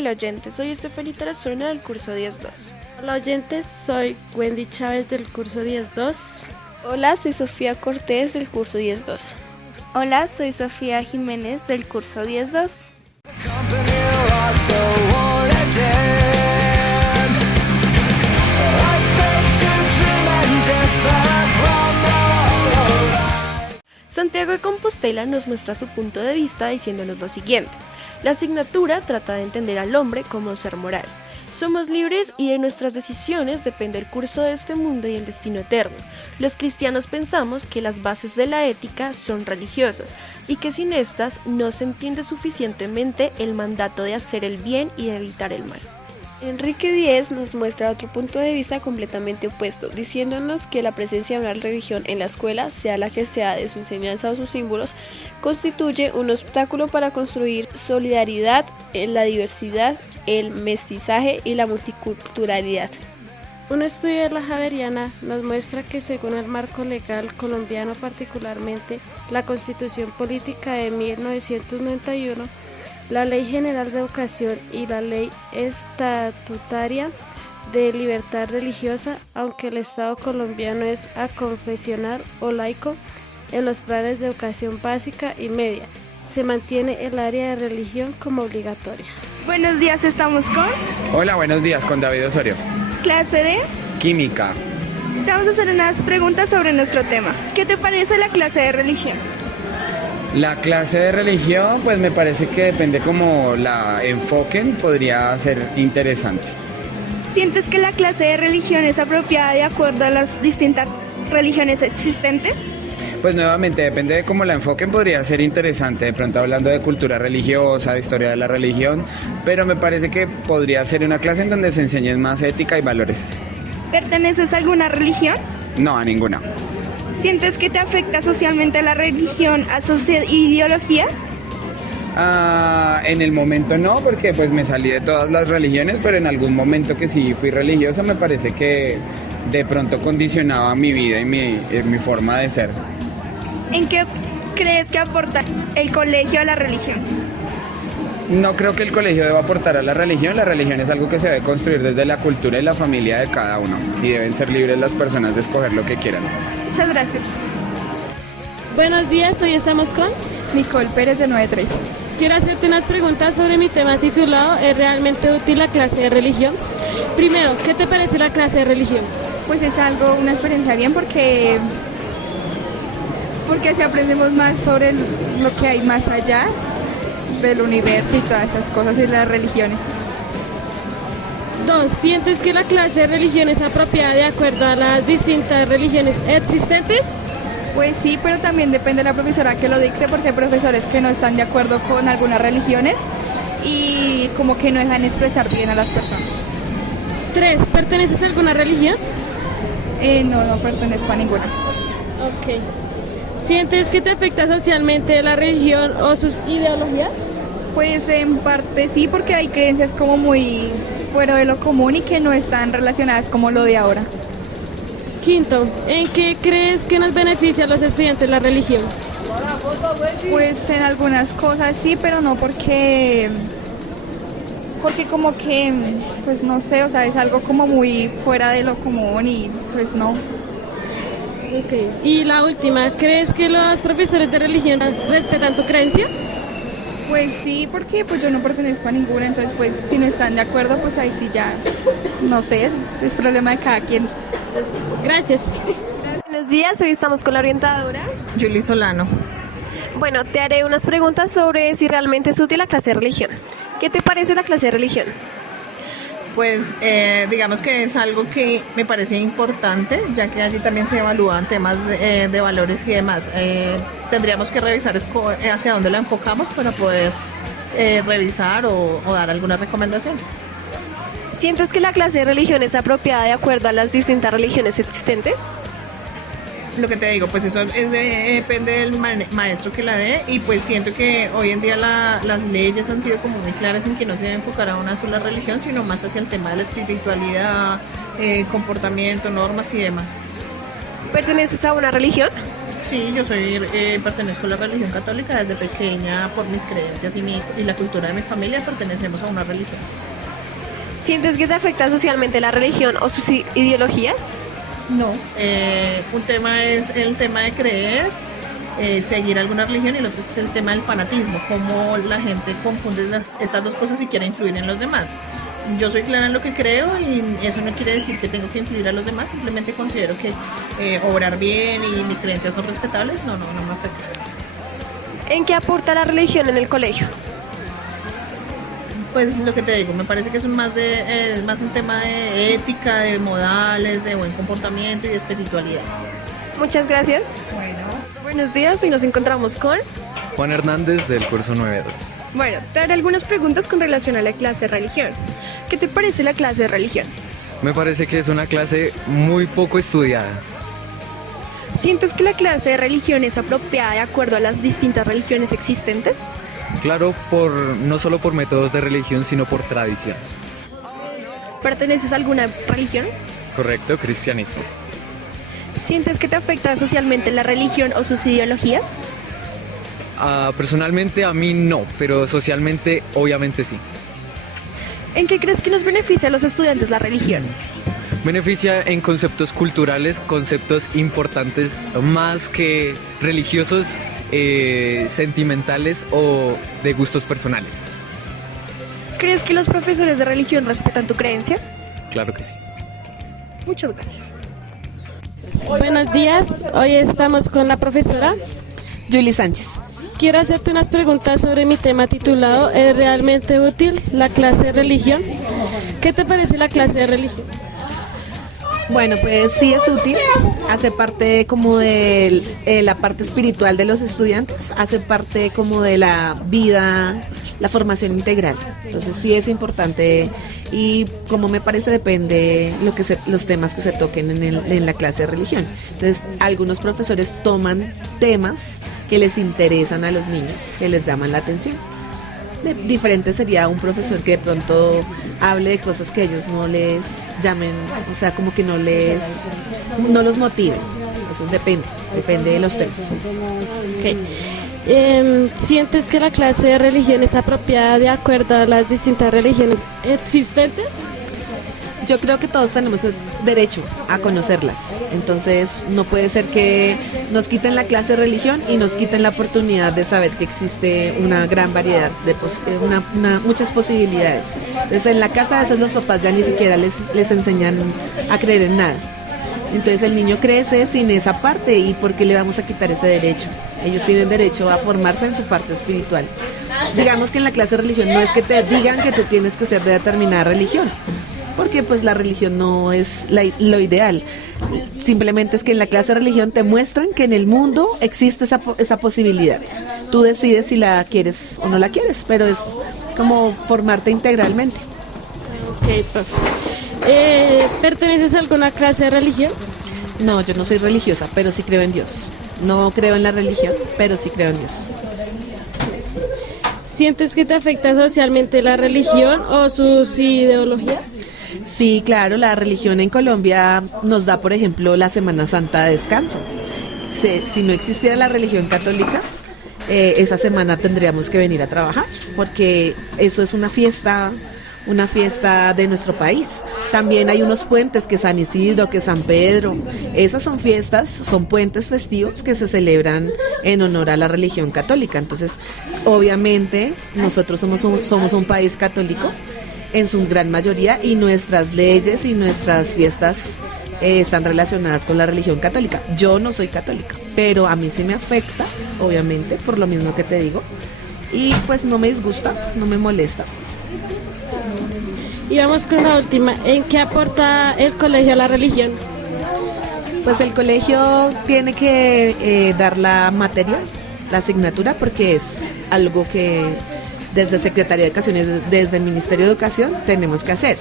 Hola oyentes, soy Estefanita Tarazona del curso 10.2. Hola oyentes, soy Wendy Chávez del curso 10.2. Hola, soy Sofía Cortés del curso 10.2. Hola, soy Sofía Jiménez del curso 10.2. Santiago de Compostela nos muestra su punto de vista diciéndonos lo siguiente. La asignatura trata de entender al hombre como ser moral. Somos libres y de nuestras decisiones depende el curso de este mundo y el destino eterno. Los cristianos pensamos que las bases de la ética son religiosas y que sin estas no se entiende suficientemente el mandato de hacer el bien y de evitar el mal. Enrique Díez nos muestra otro punto de vista completamente opuesto, diciéndonos que la presencia de una religión en la escuela, sea la que sea de su enseñanza o sus símbolos, constituye un obstáculo para construir solidaridad en la diversidad, el mestizaje y la multiculturalidad. Un estudio de la Javeriana nos muestra que según el marco legal colombiano, particularmente la Constitución Política de 1991, la Ley General de Educación y la Ley Estatutaria de Libertad Religiosa, aunque el Estado colombiano es aconfesional o laico, en los planes de educación básica y media se mantiene el área de religión como obligatoria. Buenos días, estamos con... Hola, buenos días, con David Osorio. Clase de... Química. Te vamos a hacer unas preguntas sobre nuestro tema. ¿Qué te parece la clase de religión? La clase de religión, pues me parece que depende cómo la enfoquen, podría ser interesante. ¿Sientes que la clase de religión es apropiada de acuerdo a las distintas religiones existentes? Pues nuevamente, depende de cómo la enfoquen, podría ser interesante, de pronto hablando de cultura religiosa, de historia de la religión, pero me parece que podría ser una clase en donde se enseñen más ética y valores. ¿Perteneces a alguna religión? No, a ninguna. ¿Sientes que te afecta socialmente la religión a sus ideologías? En el momento no, porque pues me salí de todas las religiones, pero en algún momento que sí fui religioso me parece que de pronto condicionaba mi vida y mi forma de ser. ¿En qué crees que aporta el colegio a la religión? No creo que el colegio deba aportar a la religión es algo que se debe construir desde la cultura y la familia de cada uno y deben ser libres las personas de escoger lo que quieran. Muchas gracias. Buenos días, hoy estamos con Nicole Pérez de 9-3. Quiero hacerte unas preguntas sobre mi tema titulado ¿Es realmente útil la clase de religión? Primero, ¿qué te parece la clase de religión? Pues es una experiencia bien porque así aprendemos más sobre lo que hay más allá del universo y todas esas cosas y las religiones. 2. ¿Sientes que la clase de religión es apropiada de acuerdo a las distintas religiones existentes? Pues sí, pero también depende de la profesora que lo dicte, porque hay profesores que no están de acuerdo con algunas religiones y como que no dejan expresar bien a las personas. 3. ¿Perteneces a alguna religión? No pertenezco a ninguna. Ok. ¿Sientes que te afecta socialmente la religión o sus ideologías? Pues en parte sí, porque hay creencias como muy fuera de lo común y que no están relacionadas como lo de ahora. 5. ¿En qué crees que nos beneficia a los estudiantes la religión? Pues en algunas cosas sí, pero no porque como que, pues no sé, o sea, es algo como muy fuera de lo común y pues no. Ok. Y la última, ¿crees que los profesores de religión respetan tu creencia? Pues sí, porque pues yo no pertenezco a ninguna, entonces pues si no están de acuerdo, pues ahí sí ya, no sé, es problema de cada quien. Gracias. Buenos días, hoy estamos con la orientadora Julie Solano. Bueno, te haré unas preguntas sobre si realmente es útil la clase de religión. ¿Qué te parece la clase de religión? Pues digamos que es algo que me parece importante, ya que allí también se evalúan temas de valores y demás. Tendríamos que revisar hacia dónde la enfocamos para poder revisar o dar algunas recomendaciones. ¿Sientes que la clase de religión es apropiada de acuerdo a las distintas religiones existentes? Lo que te digo, pues eso depende del maestro que la dé y pues siento que hoy en día las leyes han sido como muy claras en que no se debe enfocar a una sola religión, sino más hacia el tema de la espiritualidad, comportamiento, normas y demás. ¿Perteneces a una religión? Sí, yo pertenezco a la religión católica desde pequeña por mis creencias y la cultura de mi familia, pertenecemos a una religión. ¿Sientes que te afecta socialmente la religión o sus ideologías? No, un tema es el tema de creer, seguir alguna religión, y el otro es el tema del fanatismo, cómo la gente confunde estas dos cosas y quiere influir en los demás. Yo soy clara en lo que creo y eso no quiere decir que tengo que influir a los demás, simplemente considero que obrar bien y mis creencias son respetables, no me afecta. ¿En qué aporta la religión en el colegio? Pues lo que te digo, me parece que es más un tema de ética, de modales, de buen comportamiento y de espiritualidad. Muchas gracias. Buenos días, hoy nos encontramos con... Juan Hernández del curso 9-2. Bueno, te haré algunas preguntas con relación a la clase de religión. ¿Qué te parece la clase de religión? Me parece que es una clase muy poco estudiada. ¿Sientes que la clase de religión es apropiada de acuerdo a las distintas religiones existentes? Claro, no solo por métodos de religión, sino por tradición. ¿Perteneces a alguna religión? Correcto, cristianismo. ¿Sientes que te afecta socialmente la religión o sus ideologías? Personalmente a mí no, pero socialmente obviamente sí. ¿En qué crees que nos beneficia a los estudiantes la religión? Beneficia en conceptos culturales, conceptos importantes más que religiosos, sentimentales o de gustos personales. ¿Crees que los profesores de religión respetan tu creencia? Claro que sí. Muchas gracias. Buenos días, hoy estamos con la profesora Julie Sánchez. Quiero hacerte unas preguntas sobre mi tema titulado ¿Es realmente útil la clase de religión? ¿Qué te parece la clase de religión? Bueno, pues sí es útil, hace parte como de la parte espiritual de los estudiantes, hace parte como de la vida, la formación integral. Entonces sí es importante y como me parece depende los temas que se toquen en la clase de religión. Entonces algunos profesores toman temas que les interesan a los niños, que les llaman la atención. Diferente sería un profesor que de pronto hable de cosas que a ellos no les llamen, o sea, como que no los motive. Eso depende de los temas. Okay. ¿Sientes que la clase de religión es apropiada de acuerdo a las distintas religiones existentes? Yo creo que todos tenemos el derecho a conocerlas, entonces no puede ser que nos quiten la clase de religión y nos quiten la oportunidad de saber que existe una gran variedad, muchas posibilidades. Entonces en la casa a veces los papás ya ni siquiera les enseñan a creer en nada. Entonces el niño crece sin esa parte y ¿por qué le vamos a quitar ese derecho? Ellos tienen derecho a formarse en su parte espiritual. Digamos que en la clase de religión no es que te digan que tú tienes que ser de determinada religión, porque pues la religión no es lo ideal. Simplemente es que en la clase de religión te muestran que en el mundo existe esa posibilidad. Tú decides si la quieres o no la quieres, pero es como formarte integralmente. Ok, profe. ¿Perteneces a alguna clase de religión? No, yo no soy religiosa, pero sí creo en Dios. No creo en la religión, pero sí creo en Dios. ¿Sientes que te afecta socialmente la religión o sus ideologías? Sí, claro, la religión en Colombia nos da, por ejemplo, la Semana Santa de descanso. Si no existiera la religión católica, esa semana tendríamos que venir a trabajar, porque eso es una fiesta de nuestro país. También hay unos puentes, que San Isidro, que San Pedro. Esas son fiestas, son puentes festivos que se celebran en honor a la religión católica. Entonces, obviamente, nosotros somos un país católico en su gran mayoría y nuestras leyes y nuestras fiestas están relacionadas con la religión católica. Yo no soy católica, pero a mí sí me afecta, obviamente, por lo mismo que te digo, y pues no me disgusta, no me molesta. Y vamos con la última. ¿En qué aporta el colegio a la religión? Pues el colegio tiene que dar la materia, la asignatura, porque es algo que desde Secretaría de Educación y desde el Ministerio de Educación tenemos que hacer.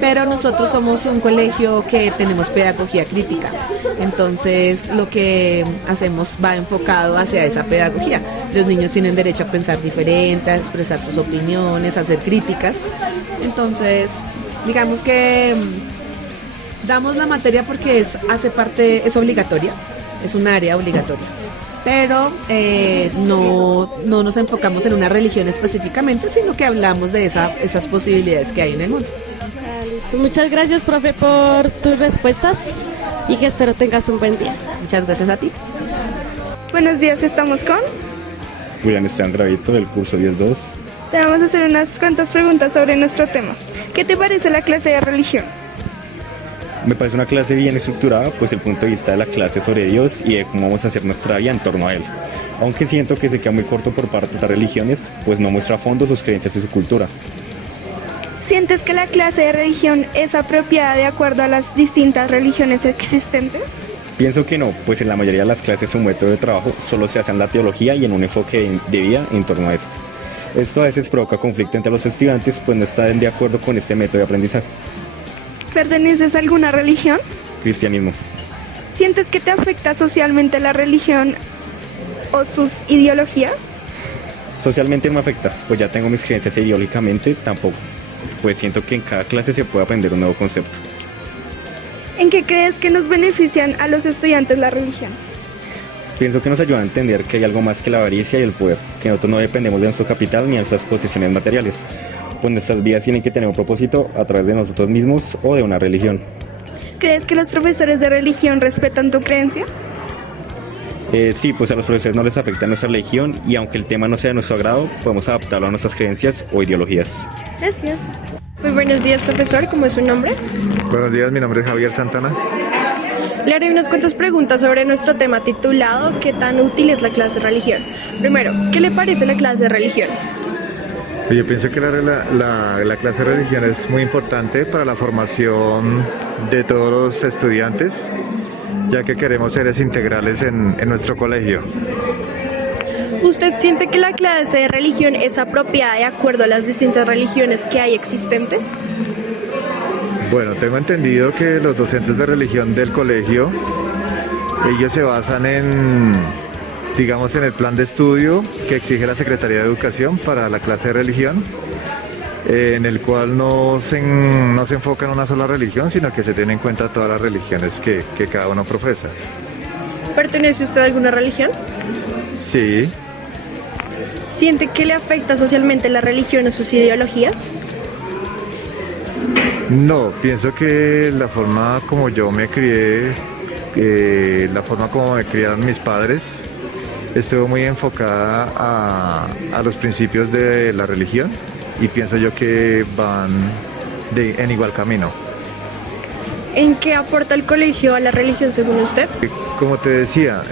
Pero nosotros somos un colegio que tenemos pedagogía crítica, entonces lo que hacemos va enfocado hacia esa pedagogía. Los niños tienen derecho a pensar diferente, a expresar sus opiniones, a hacer críticas. Entonces, digamos que damos la materia porque es obligatoria, es un área obligatoria. Pero no nos enfocamos en una religión específicamente, sino que hablamos de esas posibilidades que hay en el mundo. Listo. Muchas gracias, profe, por tus respuestas y que espero tengas un buen día. Muchas gracias a ti. Buenos días, estamos con... Julián Esteban Gravito del curso 10-2. Te vamos a hacer unas cuantas preguntas sobre nuestro tema. ¿Qué te parece la clase de religión? Me parece una clase bien estructurada, pues el punto de vista de la clase sobre Dios y de cómo vamos a hacer nuestra vida en torno a Él. Aunque siento que se queda muy corto por parte de las religiones, pues no muestra a fondo sus creencias y su cultura. ¿Sientes que la clase de religión es apropiada de acuerdo a las distintas religiones existentes? Pienso que no, pues en la mayoría de las clases su método de trabajo solo se hace en la teología y en un enfoque de vida en torno a esto. Esto a veces provoca conflicto entre los estudiantes, pues no están de acuerdo con este método de aprendizaje. ¿Perteneces a alguna religión? Cristianismo. ¿Sientes que te afecta socialmente la religión o sus ideologías? Socialmente no me afecta, pues ya tengo mis creencias, ideológicamente tampoco, pues siento que en cada clase se puede aprender un nuevo concepto. ¿En qué crees que nos benefician a los estudiantes la religión? Pienso que nos ayuda a entender que hay algo más que la avaricia y el poder, que nosotros no dependemos de nuestro capital ni de nuestras posesiones materiales, pues nuestras vidas tienen que tener un propósito a través de nosotros mismos o de una religión. ¿Crees que los profesores de religión respetan tu creencia? Sí, pues a los profesores no les afecta nuestra religión y aunque el tema no sea de nuestro agrado, podemos adaptarlo a nuestras creencias o ideologías. Gracias. Muy buenos días, profesor. ¿Cómo es su nombre? Buenos días, mi nombre es Javier Santana. Le haré unas cuantas preguntas sobre nuestro tema titulado ¿Qué tan útil es la clase de religión? Primero, ¿qué le parece la clase de religión? Yo pienso que la clase de religión es muy importante para la formación de todos los estudiantes, ya que queremos seres integrales en nuestro colegio. ¿Usted siente que la clase de religión es apropiada de acuerdo a las distintas religiones que hay existentes? Bueno, tengo entendido que los docentes de religión del colegio, ellos se basan en el plan de estudio que exige la Secretaría de Educación para la clase de religión, en el cual no se enfoca en una sola religión, sino que se tiene en cuenta todas las religiones que cada uno profesa. ¿Pertenece usted a alguna religión? Sí. ¿Siente que le afecta socialmente la religión o sus ideologías? No, pienso que la forma como yo me crié, la forma como me criaron mis padres, estuvo muy enfocada a los principios de la religión y pienso yo que van en igual camino. ¿En qué aporta el colegio a la religión según usted? Como te decía,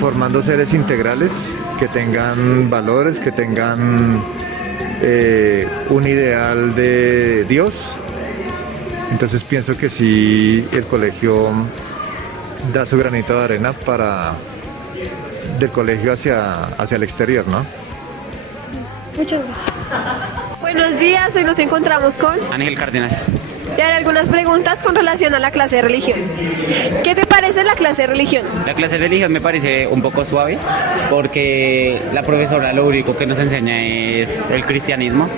formando seres integrales que tengan valores, que tengan un ideal de Dios. Entonces pienso que sí, el colegio da su granito de arena del colegio hacia el exterior, ¿no? Muchas gracias. Buenos días, hoy nos encontramos con Ángel Cárdenas. Te haré algunas preguntas con relación a la clase de religión. ¿Qué te parece la clase de religión? La clase de religión me parece un poco suave porque la profesora lo único que nos enseña es el cristianismo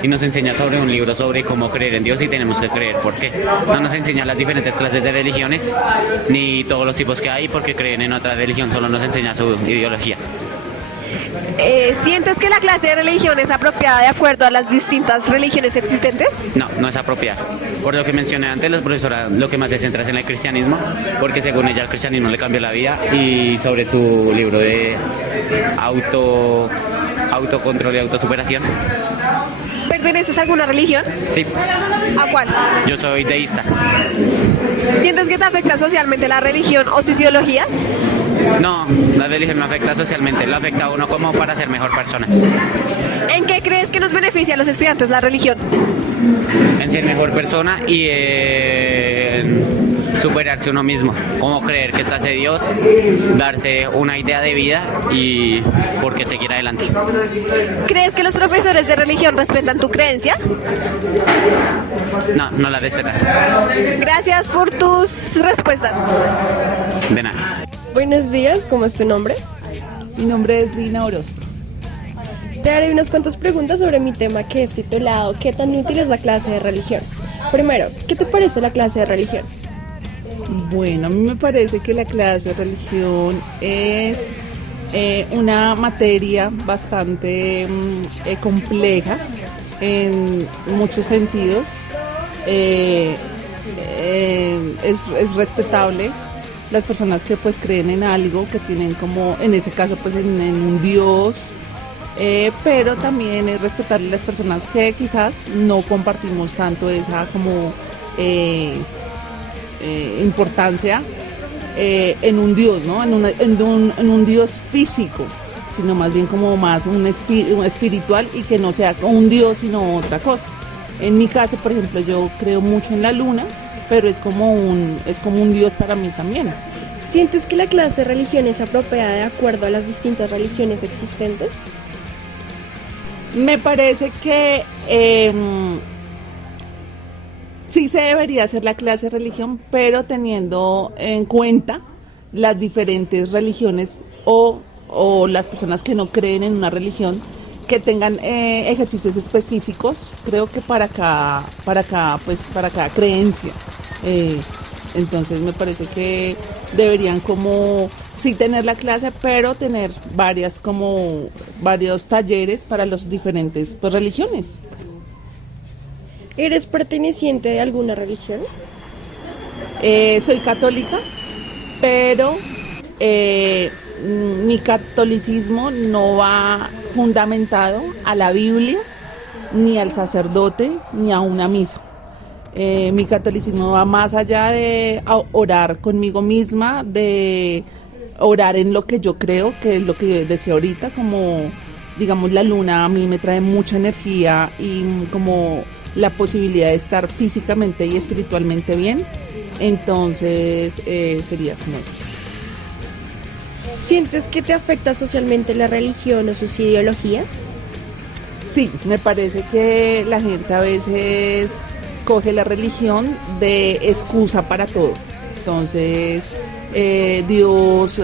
y nos enseña sobre un libro sobre cómo creer en Dios y tenemos que creer por qué. No nos enseña las diferentes clases de religiones ni todos los tipos que hay porque creen en otra religión, solo nos enseña su ideología. ¿Sientes que la clase de religión es apropiada de acuerdo a las distintas religiones existentes? No, no es apropiada. Por lo que mencioné antes, la profesora lo que más se centra es en el cristianismo, porque según ella el cristianismo le cambió la vida y sobre su libro de autocontrol y autosuperación. ¿Perteneces a alguna religión? Sí. ¿A cuál? Yo soy deísta. ¿Sientes que te afecta socialmente la religión o sus ideologías? No, la religión no afecta socialmente, lo afecta a uno como para ser mejor persona. ¿En qué crees que nos beneficia a los estudiantes la religión? En ser mejor persona y en superarse uno mismo, como creer que estás de Dios, darse una idea de vida y por qué seguir adelante. ¿Crees que los profesores de religión respetan tu creencia? No, no la respetan. Gracias por tus respuestas. De nada. Buenos días, ¿cómo es tu nombre? Mi nombre es Lina Orozco. Te haré unas cuantas preguntas sobre mi tema que es titulado ¿Qué tan útil es la clase de religión? Primero, ¿qué te parece la clase de religión? Bueno, a mí me parece que la clase de religión es una materia bastante compleja en muchos sentidos. Es respetable las personas que pues creen en algo, que tienen como, en este caso pues en un Dios, pero también es respetable las personas que quizás no compartimos tanto esa como importancia en un Dios, ¿no? En un Dios físico, sino más bien como más un espiritual y que no sea un Dios sino otra cosa. En mi caso, por ejemplo, yo creo mucho en la luna, pero es como un Dios para mí también. ¿Sientes que la clase de religión es apropiada de acuerdo a las distintas religiones existentes? Me parece que sí se debería hacer la clase de religión, pero teniendo en cuenta las diferentes religiones o las personas que no creen en una religión, que tengan ejercicios específicos, creo que para cada creencia. Entonces me parece que deberían como sí tener la clase, pero tener varios talleres para las diferentes pues, religiones. ¿Eres perteneciente de alguna religión? Soy católica, pero mi catolicismo no va fundamentado a la Biblia, ni al sacerdote, ni a una misa. Mi catolicismo va más allá de orar conmigo misma, de orar en lo que yo creo, que es lo que decía ahorita, como digamos la luna a mí me trae mucha energía y como la posibilidad de estar físicamente y espiritualmente bien, entonces sería como eso. ¿Sientes que te afecta socialmente la religión o sus ideologías? Sí, me parece que la gente a veces coge la religión de excusa para todo. Entonces, Dios,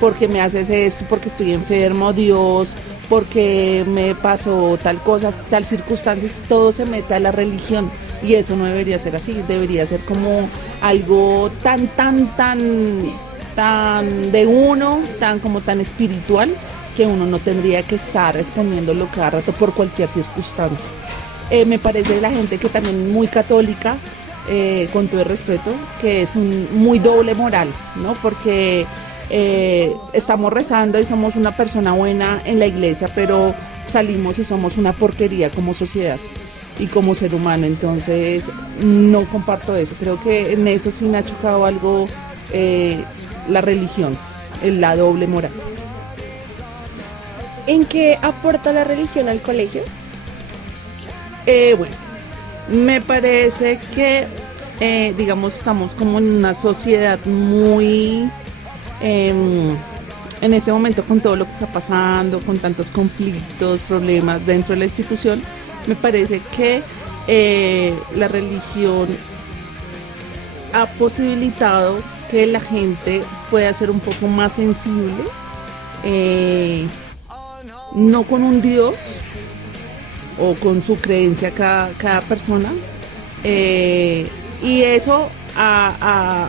¿por qué me haces esto? Porque estoy enfermo, Dios, porque me pasó tal cosa, tal circunstancia, todo se mete a la religión y eso no debería ser así, debería ser como algo tan de uno, tan espiritual, que uno no tendría que estar exponiéndolo cada rato por cualquier circunstancia. Me parece la gente que también muy católica, con todo el respeto, que es muy doble moral, ¿no? Porque estamos rezando y somos una persona buena en la iglesia, pero salimos y somos una porquería como sociedad y como ser humano. Entonces no comparto eso. Creo que en eso sí me ha chocado algo la religión, la doble moral. ¿En qué aporta la religión al colegio? Bueno, me parece que digamos estamos como en una sociedad muy en este momento, con todo lo que está pasando, con tantos conflictos, problemas dentro de la institución. Me parece que la religión ha posibilitado que la gente pueda ser un poco más sensible, no con un Dios o con su creencia cada persona, y eso ha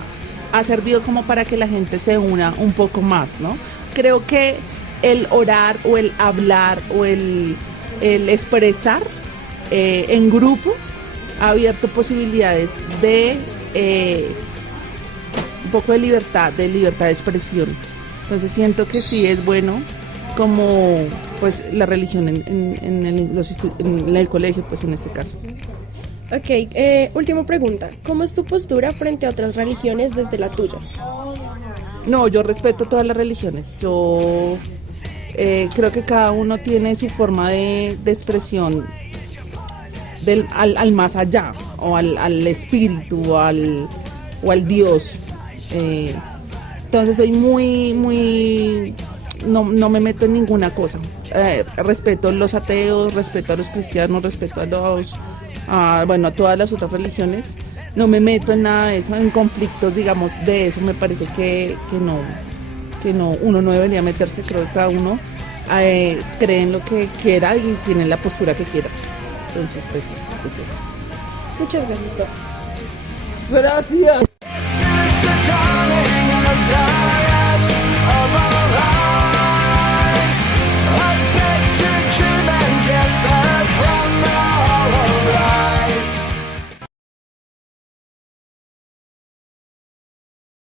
servido como para que la gente se una un poco más, ¿no? Creo que el orar o el hablar o el expresar en grupo ha abierto posibilidades de un poco de libertad de expresión. Entonces siento que sí es bueno como pues la religión en el colegio, pues en este caso. Ok, última pregunta. ¿Cómo es tu postura frente a otras religiones desde la tuya? No, yo respeto todas las religiones. Yo creo que cada uno tiene su forma de expresión al más allá, o al espíritu, o al Dios. Entonces soy muy no me meto en ninguna cosa. Respeto a los ateos, respeto a los cristianos, respeto a todas las otras religiones. No me meto en nada de eso, en conflictos, digamos, de eso. Me parece que no, uno no debería meterse. Creo que cada uno cree en lo que quiera y tiene la postura que quiera. Entonces, pues eso es. Muchas gracias, profe. Gracias.